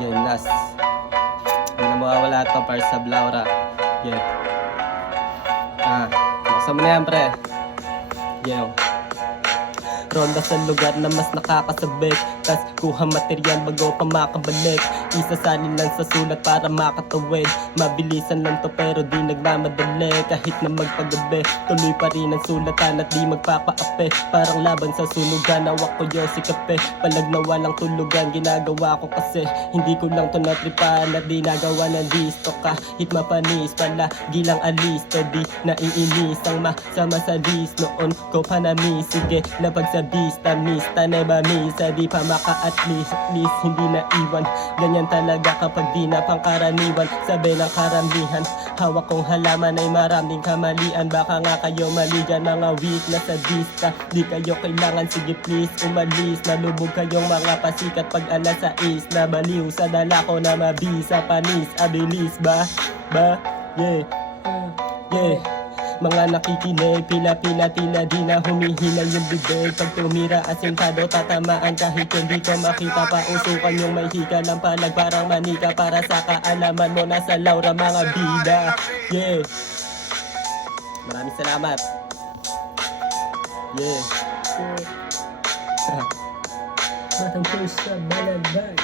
Yan, last. Hindi na mawawala to, para sa Laura. Yan. Buksan mo na yan, pre. Yan. Ronda sa lugar na mas nakakasabik, tas kuha material bago pa makabalik. Isasalin lang sa sulat para makatawid. Mabilisan lang to pero di nagmamadali. Kahit na magpagabi, tuloy pa rin ang sulatan at di magpapaape. Parang laban sa sunugan, hawak ko yung sikape. Palag na walang tulugan, ginagawa ko kasi hindi ko lang to natripan at di nagawa ng disto. Kahit mapanis pala, gilang alis to di naiinis. Ang masama sa dis noon ko pa na-miss. Sige na pagsabista, mista na ba misa, di pa maka-at least hindi na iwan. Ganyan talaga kapag di na pangkaraniwan. Sabi ng karamihan, hawak kong halaman ay maraming kamalian. Baka nga kayo mali dyan, mga weak na sadista. Di kayo kailangan, sige please umalis. Nalubog kayong mga pasikat pag alas 6. Nabaliw sa dala ko na mabisa, panis, abilis ba? Yeah. Mga nakikinig, pila-pila tila di na humihina yung bibig. Pag tumira asintado tatamaan kahit hindi ko makita pa. Usukan yung may hika ng palag parang manika. Para sa kaalaman mo nasa Laura mga bida. Yeah. Maraming salamat. Yeah. Matang sa balagay.